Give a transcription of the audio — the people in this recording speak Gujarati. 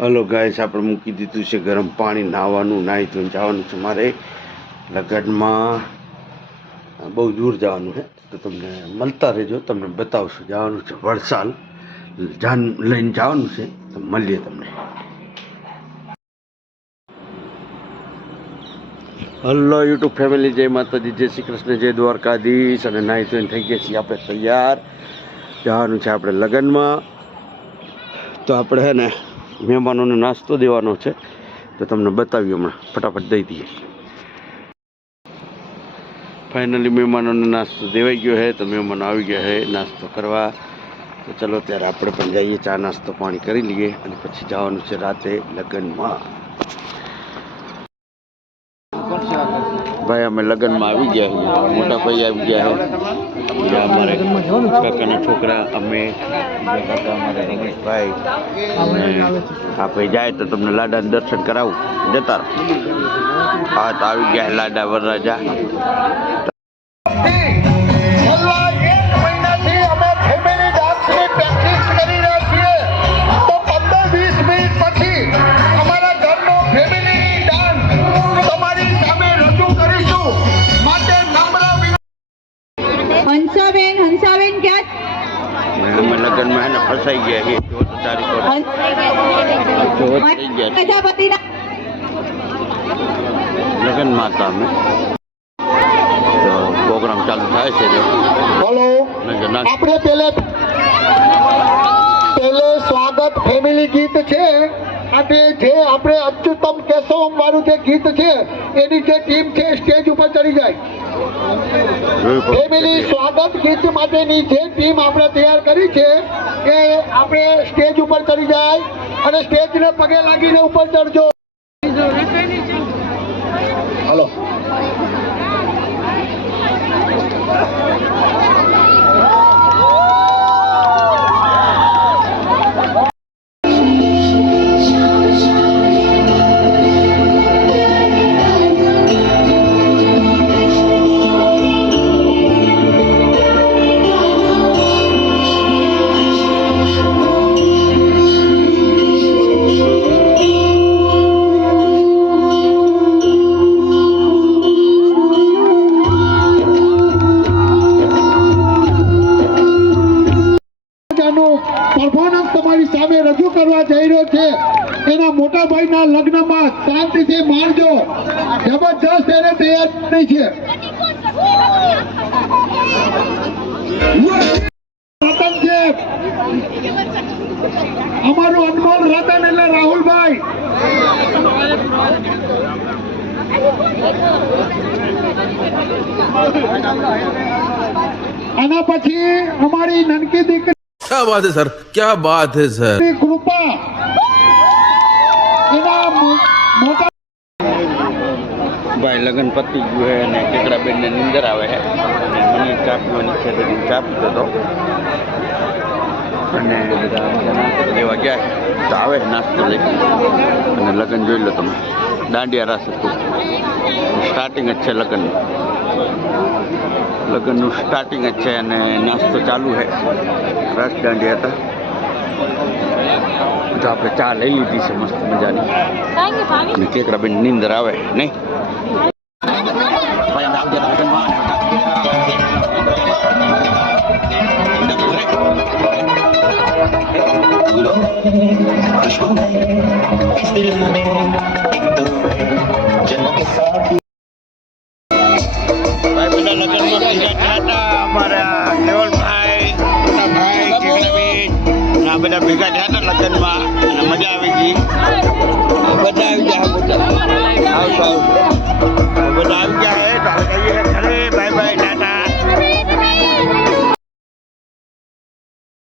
હલો ગાઈસ, આપણે મૂકી દીધું છે ગરમ પાણી નાહવાનું નાહી ધોઈને જવાનું છે મારે લગ્નમાં. બહુ દૂર જવાનું છે તો તમને મળતા રહેજો, તમને બતાવશું. જવાનું છે વડસાલ. જાન લઈને જવાનું છે, તો મળીએ તમને. હલો યુટ્યુબ ફેમિલી, જય માતાજી, જય શ્રી કૃષ્ણ, જય દ્વારકાધીશ અને નાહી ધોઈને થઈ ગયા છીએ આપણે તૈયાર. જવાનું છે આપણે લગ્નમાં. તો આપણે હે ને મહેમાનોને નાસ્તો દેવાનો છે. તો તમને બતાવ્યું હમણાં. ફટાફટ દઈ દઈએ. ફાઇનલી મહેમાનોને નાસ્તો દેવાઈ ગયો છે. તો મહેમાનો આવી ગયા છે નાસ્તો કરવા. તો ચલો ત્યારે આપણે પણ જઈએ ચા નાસ્તો પાણી કરી લઈએ અને પછી જવાનું છે રાતે લગ્નમાં. ભાઈ, અમે લગ્નમાં આવી ગયા છીએ. મોટા ભાઈ આવી ગયા છે. અમારે કાકાના છોકરા, અમે કાકા રમેશભાઈ અને આ ભાઈ જાય તો તમને લાડાને દર્શન કરાવું. જતા હા, તો આવી ગયા લાડા વરરાજા. અમે લગ્નમાં હે ને ફસાઈ ગયા છીએ. ચોથ તારીખ ચોથ થઈ ગયા લગ્ન માતા અમે. પ્રોગ્રામ ચાલુ થાય છે આપણે પેલે ફેમિલી ગીત છે. અને જે આપણે અચ્યુતમ કેશવમ વાળું જે ગીત છે, એની જે ટીમ છે, સ્ટેજ ઉપર ચડી જાય. ફેમિલી સ્વાગત ગીત માટેની જે ટીમ આપણે તૈયાર કરી છે, એ આપણે સ્ટેજ ઉપર ચડી જાય અને સ્ટેજને પગે લાગીને ઉપર ચડજો. એના મોટા ભાઈના લગ્નમાં શાંતિથી માણજો જબરજસ્ત એને તૈયારી છે રતન છે અમારું અનમોલ રતન એટલે રાહુલભાઈ આના પછી અમારી નનકી દીકરી क्या बात है सर क्या बात है सर ની ભાઈ લગ્ન પતી ગયું છે અને કેકડા બેનને નીંદર આવે છે અને મને ચા પીવાની છે થઈ ચા પીતો હતો. અને બધા લેવા ગયા તો આવે નાસ્તો લઈ. અને લગ્ન જોઈ લો તમે. દાંડિયા રાસ હતું. સ્ટાર્ટિંગ જ છે લગ્નનું લગ્નનું સ્ટાર્ટિંગ જ છે અને નાસ્તો ચાલુ છે રાસ દાંડિયા હતા. તો આપણે ચા લઈ લીધી છે મસ્ત મજાની. અને કેકડાબેન નીંદર આવે નહીં ભાઈ, અમે બધા ભેગા થયા હતા લગ્નમાં અને મજા આવી ગઈ. બધા આવી ગયા આવશો આવશો